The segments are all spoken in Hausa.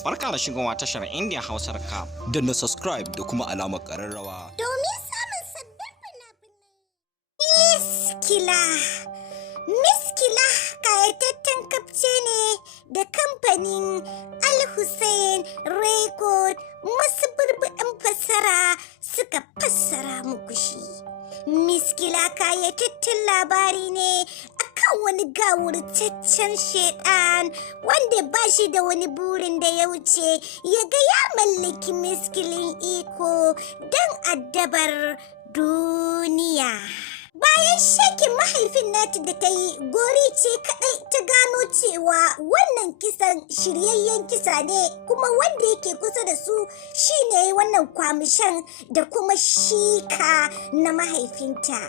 Barka da shigowa tashar India Hausar Cap. Danna subscribe da kuma alamar ƙararrawa. Domin samun sabbin fina-finai. Miskila kayataccen kafce ne da kamfanin Al-Hussein Record masu burbuɗin fassara suka fassara muku shi. Miskila kayataccen labari ne akan wani gawurtaccen shedan wanda ba shi da wani burin da ya wuce ya ga ya mallaki miskilin iko don addabar duniya. Bayan shakin mahaifin nata da ta yi, Gori ce kaɗai ta gano cewa wannan kisan shiryayyen kisa ne, kuma wanda yake kusa da su shine wannan kwamishan da kuma shika na mahaifinta.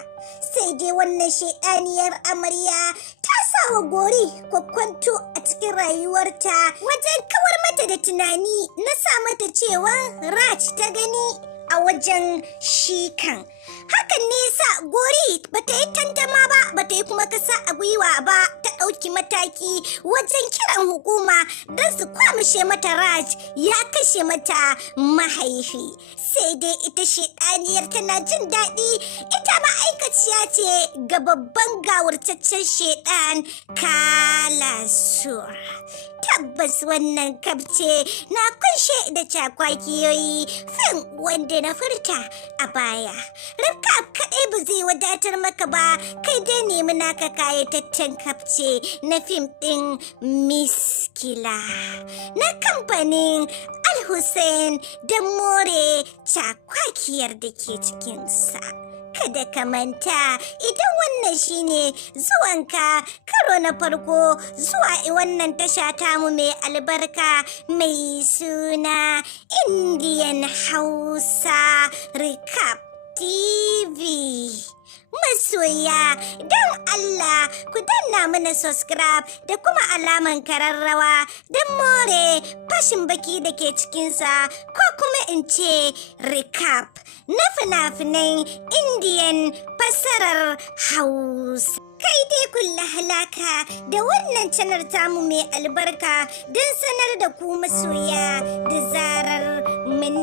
Sai dai wannan shaidaniyar amarya ta sa wa Gori kwakwanto a cikin rayuwarta wajen kawar mata da tunani na sa mata cewa Raj ta gani a wajen shikan. Hakan ne sa Gori bata yi tantama ba, bata yi kuma kasa a gwiwa ba, ta ɗauki mataki wajen kiran hukuma don su kwamishe mata Raj ya kashe mata mahaifi. Sai dai ita shedaniyar tana jin daɗi, ita ma'aikaciya ce ga babban gawurtaccen shedan Kalasur. Tabbas wannan kabce na kunshe da cakwakiyoyi fin wanda na furta a baya. Rikab kaɗai ba zai wadatar maka ba, kai dai nemi naka kayataccen kabce na fim ɗin Miskila na kamfanin Al-Hussein da more cakwakiyar da ke cikinsa. Kada ka manta, idan wannan shine zuwanka karo na farko zuwa wannan tasha tamu mai albarka mai suna Indian Hausa Recap TV. Masoya, don Allah ku danna mana subscribe da kuma alaman kararrawa don more fashin baki da ke cikinsa, ko kuma in ce recap na fina-finan Indian fassarar Hausa. Kai dai kulla halaka da wannan canar tamu mai albarka don sanar da ku masoya da zarar mun